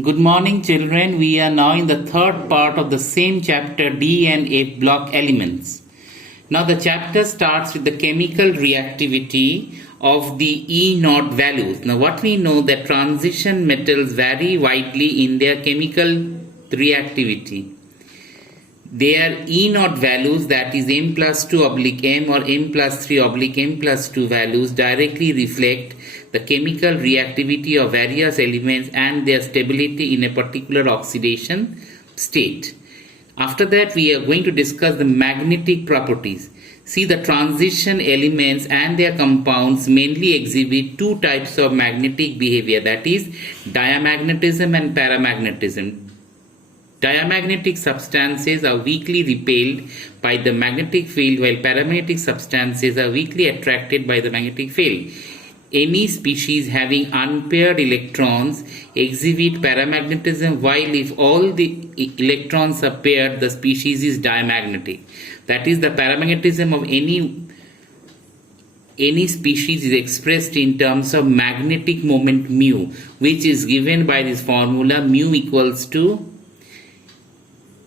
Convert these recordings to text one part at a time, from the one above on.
Good morning, children. We are now in the third part of the same chapter, D and F block elements. Now, the chapter starts with the chemical reactivity of the E naught values. Now, what we know that transition metals vary widely in their chemical reactivity. Their E naught values, that is m plus 2 oblique m or m plus 3 oblique m plus 2 values, directly reflect the chemical reactivity of various elements and their stability in a particular oxidation state. After that, we are going to discuss the magnetic properties. See, the transition elements and their compounds mainly exhibit two types of magnetic behavior, that is diamagnetism and paramagnetism. Diamagnetic substances are weakly repelled by the magnetic field, while paramagnetic substances are weakly attracted by the magnetic field. Any species having unpaired electrons exhibit paramagnetism, while if all the electrons are paired, the species is diamagnetic. That is, the paramagnetism of any species is expressed in terms of magnetic moment mu, which is given by this formula mu equals to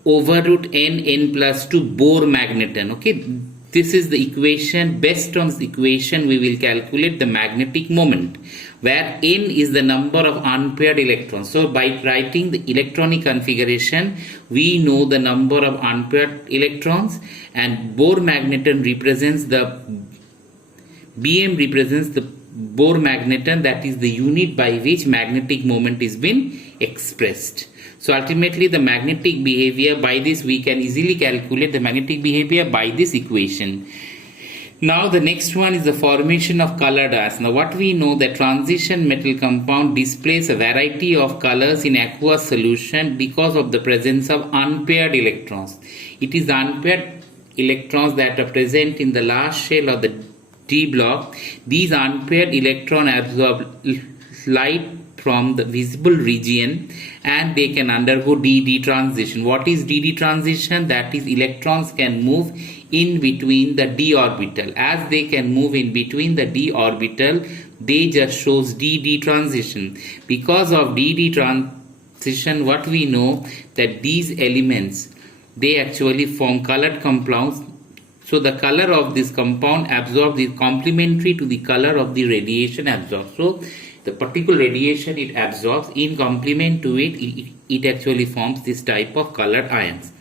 over root n plus 2 Bohr magneton. Okay, this is the equation. Based on this equation, we will calculate the magnetic moment, where n is the number of unpaired electrons. So by writing the electronic configuration, we know the number of unpaired electrons, and Bohr magneton represents the Bm represents the Bohr magneton, that is the unit by which magnetic moment is been expressed. So ultimately, the magnetic behavior, by this we can easily calculate the magnetic behavior by this equation. Now the next one is the formation of colored ions. Now what we know, that transition metal compound displays a variety of colors in aqueous solution because of the presence of unpaired electrons. It is the unpaired electrons that are present in the last shell of the D block. These unpaired electrons absorb light from the visible region and they can undergo DD transition. What is DD transition? That is, electrons can move in between the d orbital. As they can move in between the d orbital, they just shows DD transition. Because of DD transition, what we know, that these elements, they actually form colored compounds. So the color of this compound absorbed is complementary to the color of the radiation absorbed. So the particular radiation it absorbs, in complement to it actually forms this type of colored ions.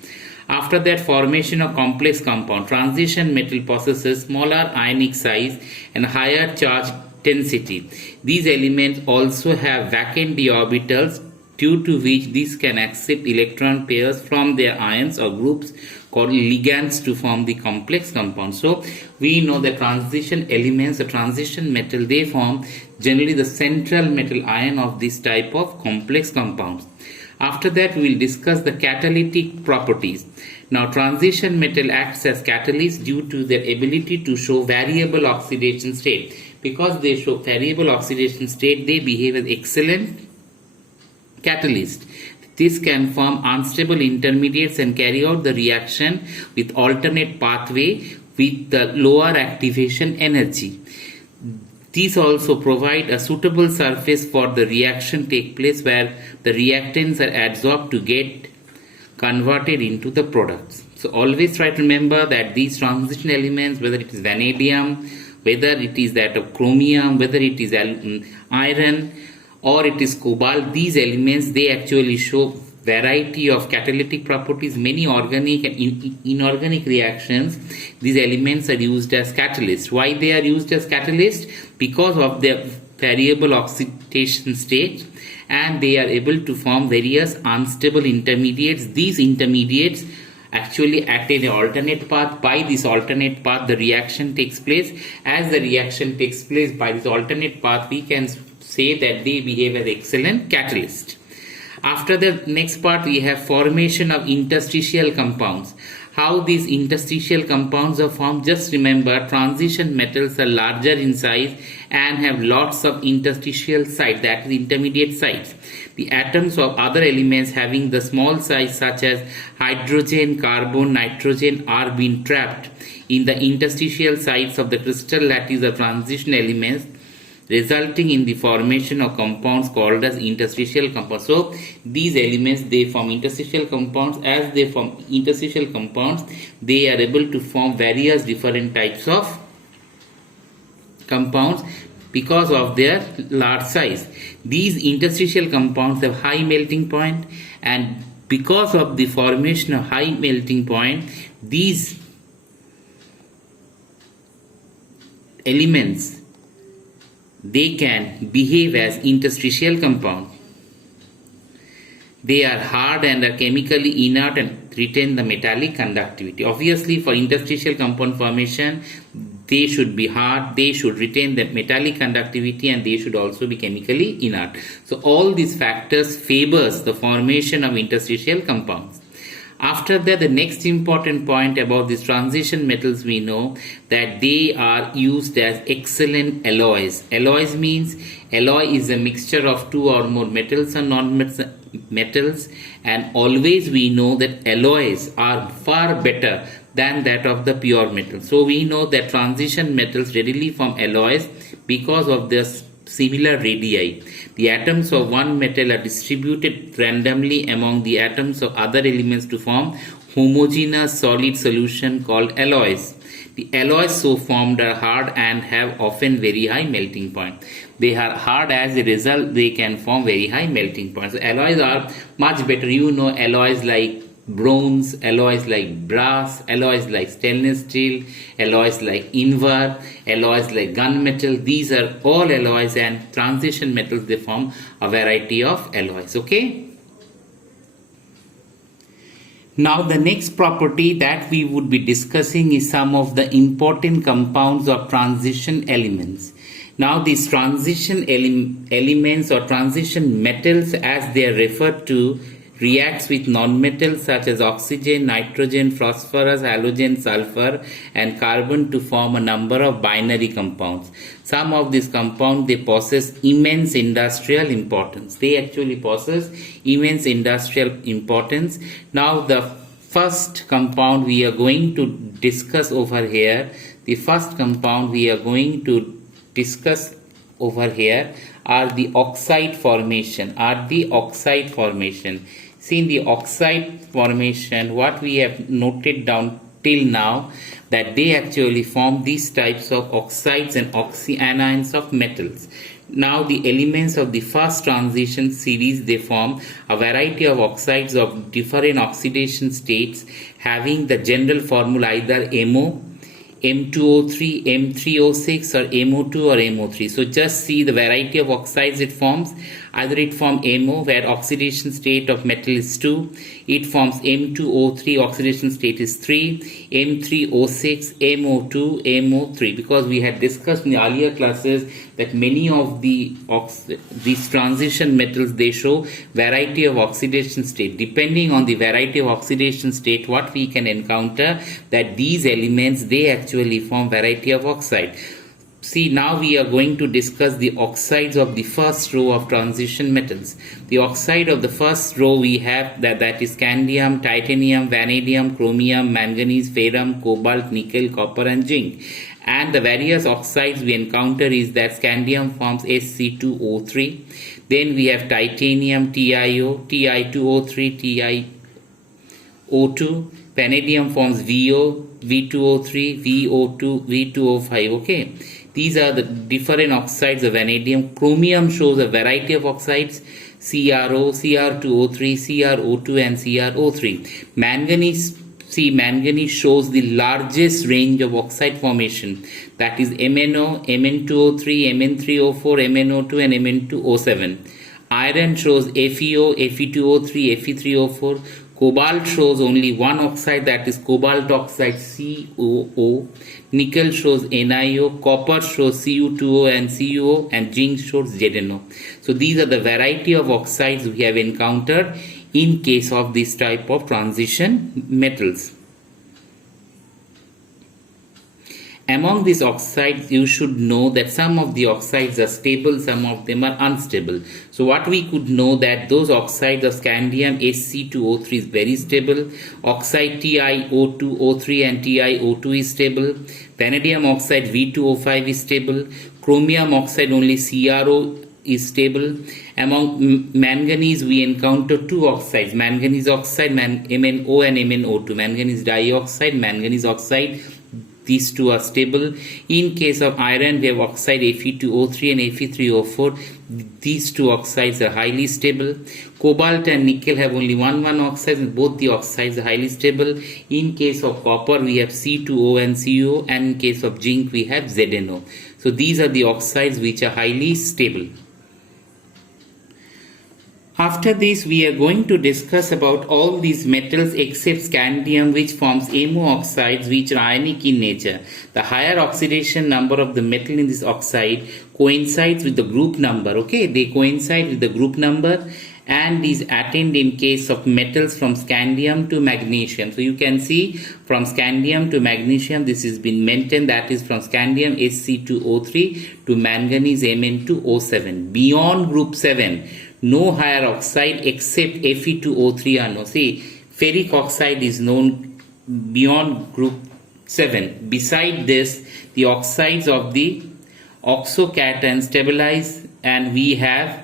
After that, formation of complex compound. Transition metal possesses smaller ionic size and higher charge density. These elements also have vacant d orbitals, due to which these can accept electron pairs from their ions or groups called ligands to form the complex compound. So we know the transition elements, the transition metal, they form generally the central metal ion of this type of complex compounds. After that, we will discuss the catalytic properties. Now, transition metal acts as catalyst due to their ability to show variable oxidation state. Because they show variable oxidation state, they behave as excellent catalyst. This can form unstable intermediates and carry out the reaction with alternate pathway with the lower activation energy. These also provide a suitable surface for the reaction take place, where the reactants are adsorbed to get converted into the products. So always try to remember that these transition elements, whether it is vanadium, whether it is that of chromium, whether it is iron, or it is cobalt, these elements, they actually show variety of catalytic properties. Many organic and inorganic reactions, these elements are used as catalysts. Why they are used as catalysts? Because of their variable oxidation state, and they are able to form various unstable intermediates. These intermediates actually act in an alternate path. By this alternate path, the reaction takes place. As the reaction takes place by this alternate path, we can say that they behave as excellent catalyst. After the next part, we have formation of interstitial compounds. How these interstitial compounds are formed? Just remember, transition metals are larger in size and have lots of interstitial sites, that is intermediate sites. The atoms of other elements having the small size, such as hydrogen, carbon, nitrogen, are being trapped in the interstitial sites of the crystal lattice of transition elements. resulting in the formation of compounds called as interstitial compounds. So these elements, they form interstitial compounds. As they form interstitial compounds, they are able to form various different types of compounds because of their large size. These interstitial compounds have high melting point, and because of the formation of high melting point, these elements, they can behave as interstitial compound. They are hard and are chemically inert and retain the metallic conductivity. Obviously, for interstitial compound formation, they should be hard, they should retain the metallic conductivity, and they should also be chemically inert. So all these factors favors the formation of interstitial compounds. After that, the next important point about these transition metals, we know that they are used as excellent alloys. Alloys means alloy is a mixture of two or more metals and non-metals, and always we know that alloys are far better than that of the pure metal. So we know that transition metals readily form alloys because of their similar radii. The atoms of one metal are distributed randomly among the atoms of other elements to form homogeneous solid solution called alloys. The alloys so formed are hard and have often very high melting point. They are hard, as a result they can form very high melting points. So alloys are much better. You know, alloys like bronze, alloys like brass, alloys like stainless steel, alloys like invar, alloys like gunmetal. These are all alloys, and transition metals, they form a variety of alloys. Okay. Now the next property that we would be discussing is some of the important compounds of transition elements. Now these transition elements or transition metals, as they are referred to, reacts with nonmetals such as oxygen, nitrogen, phosphorus, halogen, sulfur and carbon to form a number of binary compounds. Some of these compounds, they possess immense industrial importance. They actually possess immense industrial importance. Now the first compound we are going to discuss over here, are the oxide formation. See, in the oxide formation, what we have noted down till now, that they actually form these types of oxides and oxyanions of metals. Now the elements of the first transition series, they form a variety of oxides of different oxidation states having the general formula either MO, M2O3, M3O6 or MO2 or MO3. So just see the variety of oxides it forms. Either it forms MO, where oxidation state of metal is 2. It forms M2O3, oxidation state is 3. M3O6, MO2, MO3. Because we had discussed in the earlier classes that many of these transition metals, they show variety of oxidation state. Depending on the variety of oxidation state, what we can encounter, that these elements, they actually form variety of oxide. See, now we are going to discuss the oxides of the first row of transition metals. The oxide of the first row we have that is scandium, titanium, vanadium, chromium, manganese, ferrum, cobalt, nickel, copper and zinc. And the various oxides we encounter is that scandium forms Sc2O3. Then we have titanium, TiO, Ti2O3, TiO2. Vanadium forms VO, V2O3, VO2, V2O5. Okay. These are the different oxides of vanadium. Chromium shows a variety of oxides: CrO, Cr2O3, CrO2 and CrO3. Manganese, manganese shows the largest range of oxide formation, that is MnO, Mn2O3, Mn3O4, MnO2 and Mn2O7. Iron shows FeO, Fe2O3, Fe3O4. Cobalt shows only one oxide, that is cobalt oxide, COO. Nickel shows NiO. Copper shows Cu2O and CuO, and zinc shows ZnO. So these are the variety of oxides we have encountered in case of this type of transition metals. Among these oxides, you should know that some of the oxides are stable, some of them are unstable. So what we could know, that those oxides of scandium Sc2O3 is very stable. Oxide TiO2O3 and TiO2 is stable. Vanadium oxide V2O5 is stable. chromium oxide only CrO is stable. Among manganese we encounter two oxides, manganese oxide, MnO and MnO2, manganese dioxide, manganese oxide. These two are stable. In case of iron, we have oxide Fe2O3 and Fe3O4. These two oxides are highly stable. Cobalt and nickel have only one oxide, and both the oxides are highly stable. In case of copper, we have C2O and CO, and in case of zinc, we have ZnO. So these are the oxides which are highly stable. After this, we are going to discuss about all these metals except scandium, which forms ammo oxides, which are ionic in nature. The higher oxidation number of the metal in this oxide coincides with the group number. Okay, they coincide with the group number and is attained in case of metals from scandium to magnesium. So you can see from scandium to magnesium, this has been maintained, that is from scandium Sc2O3 to manganese Mn2O7. Beyond group 7, no higher oxide except Fe2O3 are known. See, ferric oxide is known beyond group 7. Beside this, the oxides of the oxocation stabilize, and we have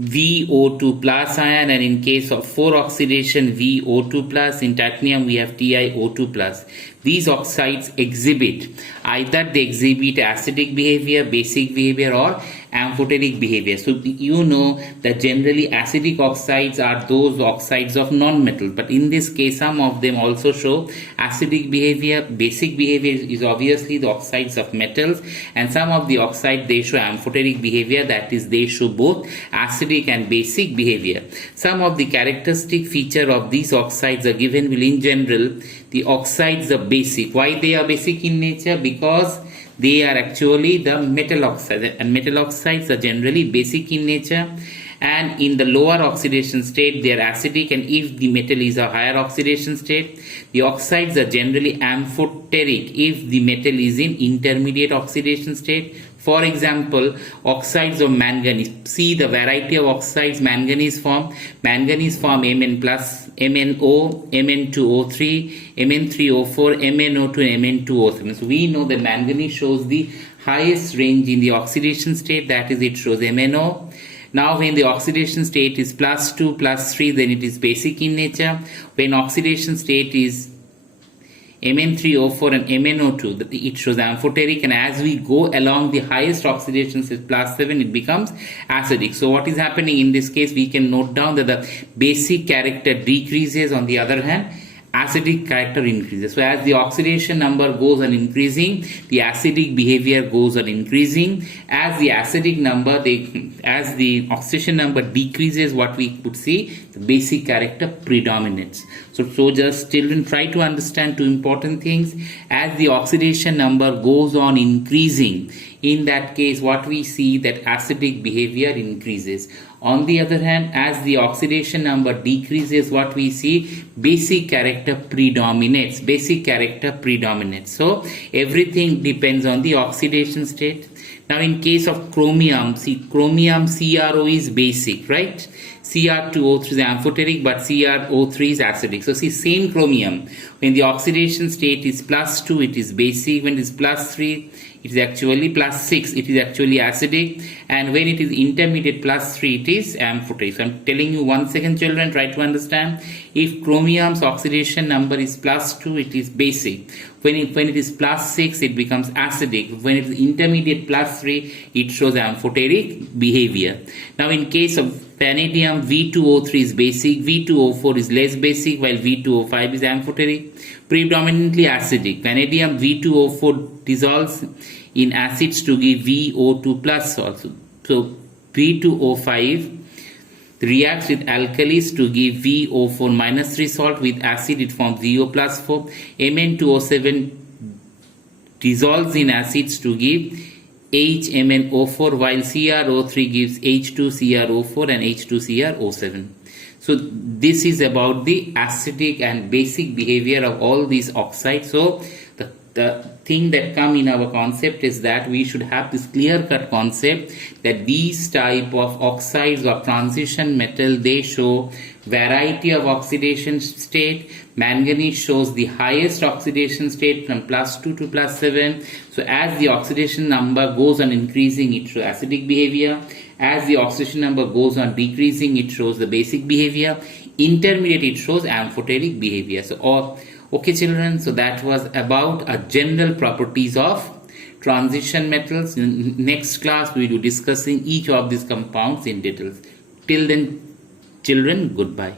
VO2 plus ion, and in case of 4 oxidation VO2 plus. In titanium we have TiO2 plus. These oxides exhibit either they exhibit acidic behavior, basic behavior, or amphoteric behavior. So you know that generally acidic oxides are those oxides of non-metal, but in this case some of them also show acidic behavior. Basic behavior is obviously the oxides of metals, and some of the oxides they show amphoteric behavior, that is they show both acidic and basic behavior. Some of the characteristic feature of these oxides are given. Will in general the oxides are basic. Why they are basic in nature? Because they are actually the metal oxides, and metal oxides are generally basic in nature, and in the lower oxidation state they are acidic, and if the metal is a higher oxidation state, the oxides are generally amphoteric if the metal is in intermediate oxidation state. For example, oxides of manganese. See the variety of oxides manganese form. Manganese form Mn plus, MnO, Mn2O3, Mn3O4, MnO2 and Mn2O7. So we know that manganese shows the highest range in the oxidation state, that is it shows MnO. Now when the oxidation state is plus 2, plus 3, then it is basic in nature. When oxidation state is Mn3O4 and MnO2, it shows amphoteric, and as we go along the highest oxidation state plus 7, it becomes acidic. So what is happening in this case, we can note down that the basic character decreases, on the other hand acidic character increases. So as the oxidation number goes on increasing, the acidic behavior goes on increasing. As the acidic number, as the oxidation number decreases, what we could see, the basic character predominates. So just children try to understand two important things. As the oxidation number goes on increasing, in that case what we see, that acidic behavior increases. On the other hand, as the oxidation number decreases, what we see, basic character predominates. Basic character predominates. So everything depends on the oxidation state. Now in case of chromium, see chromium CrO is basic, right? Cr2O3 is amphoteric, but CrO3 is acidic. So see, same chromium, when the oxidation state is plus 2, it is basic. When it is plus 3, it is actually plus 6, it is actually acidic, and when it is intermediate plus 3, it is amphoteric. So I am telling you, 1 second children, try to understand. If chromium's oxidation number is plus 2, it is basic. When it is plus 6, it becomes acidic. When it is intermediate plus 3, it shows amphoteric behavior. Now in case of vanadium, V2O3 is basic, V2O4 is less basic, while V2O5 is amphoteric, predominantly acidic. Vanadium V2O4 dissolves in acids to give VO2 plus also. So V2O5 reacts with alkalis to give VO4 minus 3 salt. With acid it forms VO plus 4. Mn2O7 dissolves in acids to give HMnO4, while CrO3 gives H2CrO4 and H2CrO7. So this is about the acidic and basic behavior of all these oxides. So the the thing that come in our concept is that we should have this clear-cut concept that these type of oxides or transition metal, they show variety of oxidation state. Manganese shows the highest oxidation state from +2 to +7. So as the oxidation number goes on increasing, it shows acidic behavior. As the oxidation number goes on decreasing, it shows the basic behavior. Intermediate, it shows amphoteric behavior. So okay children, so that was about a general properties of transition metals. In next class we will be discussing each of these compounds in details. Till then children, goodbye.